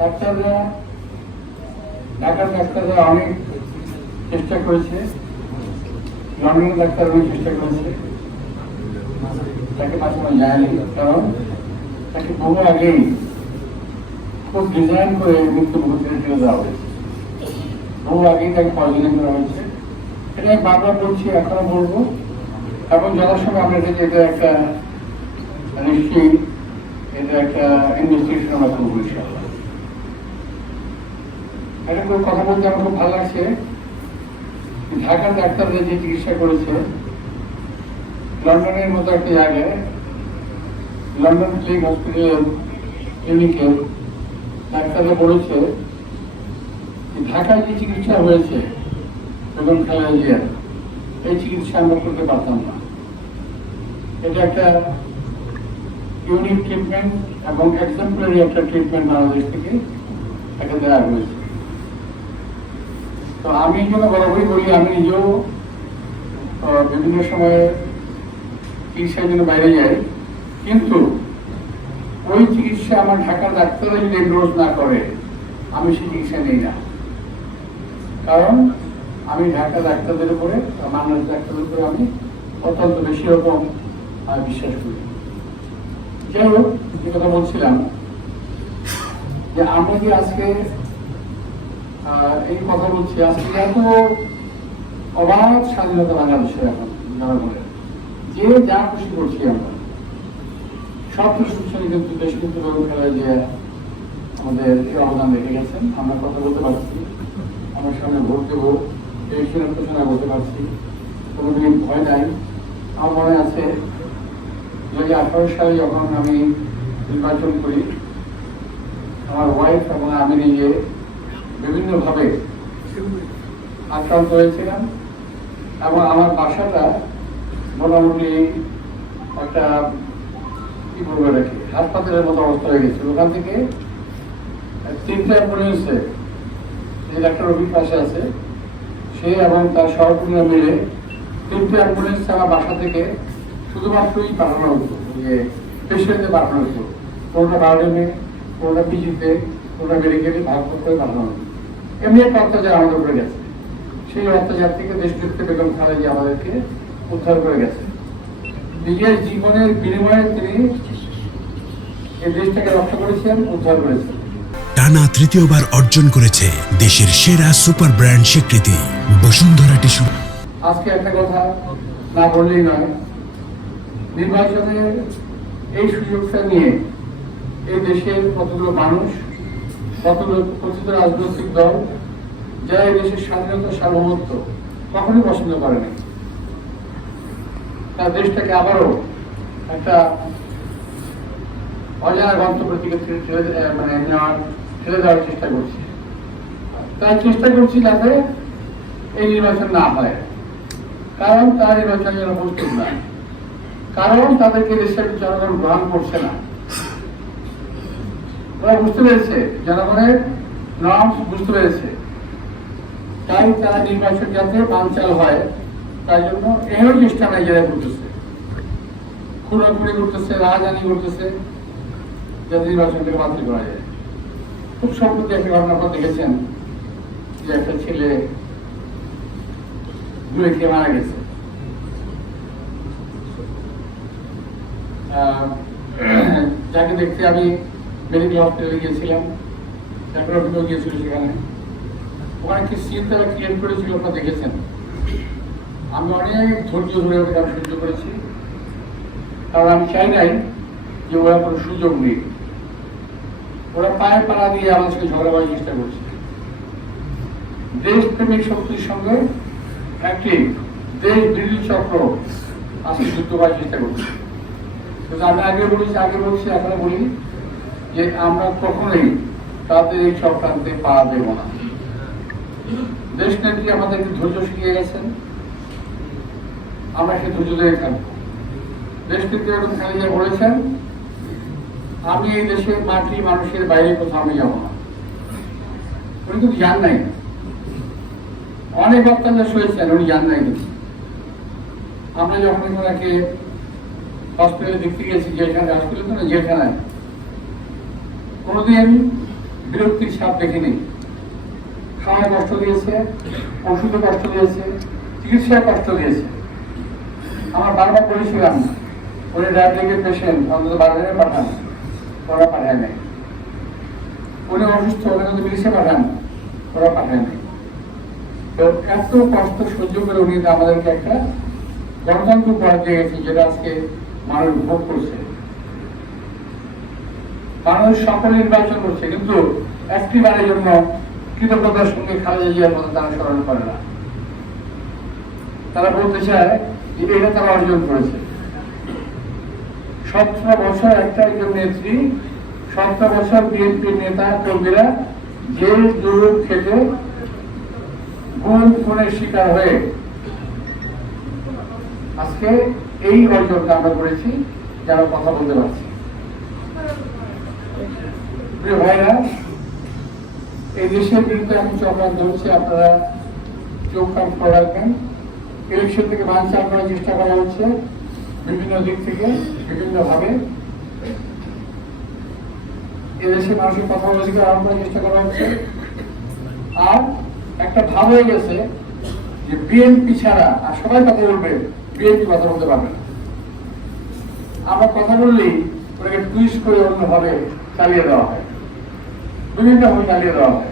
ডাক্তাররা ডাক্তাররা অনেক চেষ্টা করেছে, লন্ডনের ডাক্তার অনেক চেষ্টা করেছে, তাকে মাঝে মাঝে যায়নি, কারণ তাকে বহু আগেই খুব ডিজাইন করে মৃত্যু মুখে ফেলে দেওয়া হয়েছে। বহু আগেই তাকে পয়জনিং করা হয়েছে। এটা আমি বারবার বলছি, এখনো বলবো, এবং যথাসময় আমরা এটা একটা নিশ্চয়ই এটা একটা ইনভেস্টিগেশন আমরা করবো ইনশাআল্লাহ। একটা করে কথা বলতে আমার খুব ভালো লাগছে। ঢাকার ডাক্তাররা যে চিকিৎসা করেছে, লন্ডনের মতো একটা জায়গায়, লন্ডন ক্লিনিক হসপিটাল ক্লিনিকে ডাক্তাররা বলেছে ঢাকায় যে চিকিৎসা হয়েছে বেগম খালেদা জিয়ার, এই চিকিৎসা আমরা করতে পারতাম না। এটা একটা ইউনিক ট্রিটমেন্ট এবং এক্সাম্পলারি একটা ট্রিটমেন্ট বাংলাদেশ থেকে তাকে দেওয়া হয়েছে। তো আমি এই জন্য বরাবরই বলি, আমি নিজেও বিভিন্ন সময়ে চিকিৎসার জন্য বাইরে যাই, কিন্তু ওই চিকিৎসা আমার ঢাকার ডাক্তাররা যদি এন্ডোর্স না করে আমি সেই চিকিৎসা নিই না। কারণ আমি ঢাকা ডাক্তারদের উপরে, বাংলাদেশ ডাক্তারদের উপরে আমি অত্যন্ত বেশি রকম বিশ্বাস করি। যাই হোক, যে কথা বলছিলাম যে আমরা যে আজকে এই কথা বলছি, আজকে এত অবাধ স্বাধীনতা বাংলাদেশের এখন জনগণের, যে যা খুশি করছি আমরা সব কিছু কিন্তু দেশ কিন্তু খেলা যে আমাদের এই অবদান রেখে গেছেন। আমরা কথা বলতে পারছি, আমার সামনে ভোট দেবো, ইলেকশনের ঘোষণা বলতে পারছি, কোনোদিন ভয় নাই। আমার মনে আছে 2018 সালে যখন আমি নির্বাচন করি, আমার ওয়াইফ এবং আমি নিজে বিভিন্নভাবে আক্রান্ত হয়েছিলাম, এবং আমার বাসাটা মোটামুটি একটা কি বলবো নাকি হাসপাতালের মতো অবস্থা হয়ে গেছিল। ওখান থেকে 3টা অ্যাম্বুলেন্সে, যে ডাক্তার রবি পাশে আছে, সে এবং তার সহকর্মীরা মিলে 3টে অ্যাম্বুলেন্স আমার বাসা থেকে শুধুমাত্রই পাঠানো হতো, যে পেশেন্টে পাঠানো হতো। কোনোটা বারডেমে, কোনোটা পিজিতে, কোনোটা মেডিকেলে ভাগ করে পাঠানো হতো। এমনি একটা অত্যাচার আমাদের উপরে গেছে। সেই অত্যাচার থেকে দেশনেত্রী বেগম খালেদা জিয়া আমাদেরকে উদ্ধার করে গেছে। নিজের জীবনের বিনিময়ে তিনি এই দেশটাকে রক্ষা করেছেন, উদ্ধার করেছেন। টানা তৃতীয়বার অর্জন করেছে দেশের সেরা সুপার ব্র্যান্ড স্বীকৃতি বসুন্ধরা টিস্যু। আজকে একটা কথা না বললেই নয়, নির্বাচনের এই সুযোগটা নিয়ে এই দেশের কতগুলো মানুষ, কতগুলো রাজনৈতিক দল, যারা এই দেশের স্বাধীনতা সার্বভৌমত্ব কখনোই পছন্দ করেনি, তার দেশটাকে আবারও একটা অজানা গন্তব্যের দিকে ঠেলে দেওয়ার চেষ্টা করছি। তাই চেষ্টা করছি যাতে এই নির্বাচন না হয়, কারণ তার নির্বাচন যেন প্রস্তুত না, কারণ তাদেরকে দেশের জনগণ গ্রহণ করছে না। ওরা বুঝতে পেরেছে, জনগণের নর্মস বুঝতে পেরেছে, তাই তারা নির্বাচন যাতে বানচাল হয় তাই জন্য এই চেষ্টা নাইজেরিয়া করতেছে, খুনাখুনি করতেছে, রাজধানী করতেছে, যাতে নির্বাচনটাকে বাতিল করা যায়। খুব সম্প্রতি একটা ঘটনা আপনারা দেখেছেন যে একটা ছেলে গুলি খেয়ে মারা গেছে। যাকে দেখতে আমি মেডিকেল হসপিটালে গিয়েছিলাম, ডাক্তার অফিসেও গিয়েছিল, সেখানে ওখানে কি সিন তারা ক্রিয়েট করেছিল আপনারা দেখেছেন। আমি অনেক ধৈর্য ধরে ওকে আমি সহ্য করেছি, কারণ আমি চাই নাই যে ওরা কোনো সুযোগ নেই। ওরা পায়ে পাড়া দিয়ে আমার সঙ্গে ঝগড়া করার চেষ্টা করছে। দেশপ্রেমিক শক্তির সঙ্গে একটি দেশ বিরোধী চক্র আজকে যুদ্ধ করার চেষ্টা করছে। আমি আগে বলছি এখনো বলি যে আমরা কখনোই তাদের এই চক্রান্তে পা দেব না। দেশ নেত্রী আমাদেরকে ধৈর্য শিখিয়ে গেছেন, আমরা সে ধৈর্য ধরে থাকবো। দেশ নেত্রী এখন খালেদা বলেছেন, আমি এই দেশের মাটি মানুষের বাইরে কোথাও আমি যাবো না। উনি কিন্তু জান নাই, অনেক অত্যাচার সয়েছেন, উনি জান নাই। কিন্তু আমরা যখন ওনাকে হসপিটালে দেখতে গেছি, জেলখানায়, হসপিটালে তো না, জেলখানায়, কোনোদিন বিরক্তির ছাপ দেখিনি। খাওয়ায় কষ্ট দিয়েছে, ওষুধে কষ্ট দিয়েছে, চিকিৎসায় কষ্ট দিয়েছে। আমার বারবার বলেছিলাম উনি ডায়াবেটিকের পেশেন্ট, অন্তত বাজারে পাঠান, ওরা পাঠায় নাই। উনি অসুস্থ, ওরা কিন্তু মিলিশে পাঠান, ওরা পাঠায় নাই। তো এত কষ্ট সহ্য করে উনি আমাদেরকে একটা গণতন্ত্র উপহার দিয়ে গেছে, যেটা আজকে মানুষ ভোগ করছে। মানুষ সকল নির্বাচন করছে, কিন্তু একটি বারের জন্য কৃতজ্ঞতার সঙ্গে খালেদা জিয়ার কথা তারা স্মরণ করে না। তারা বলতে চায় যে এটা তারা অর্জন করেছে। 17 বছর একটা একজন নেত্রী, 17 বছর বিএনপির নেতা কর্মীরা জেল জুলুম খেতে গুম খুনের শিকার হয়ে আজকে এই অর্জনটা আমরা করেছি, যারা কথা বলতে পারছি। প্রিয় ভাইরা, এই দেশের বিরুদ্ধে এখন চক্রান্ত হচ্ছে, আপনারা চোখ কান খোলা রাখবেন। ইলেকশন থেকে বানচাল করার চেষ্টা করা হচ্ছে বিভিন্ন দিক থেকে, বিভিন্ন ভাবে। এদেশের মানুষের কথা বলে আরম্ভ করার চেষ্টা করা হচ্ছে। আর একটা ভাব হয়ে গেছে যে বিএনপি ছাড়া আর সবাই কথা বলবে, বিএনপি কথা বলতে পারবে না। আমরা কথা বললেই ওটাকে টুইস্ট করে অন্যভাবে চালিয়ে দেওয়া হয়, বিভিন্নভাবে চালিয়ে দেওয়া হয়।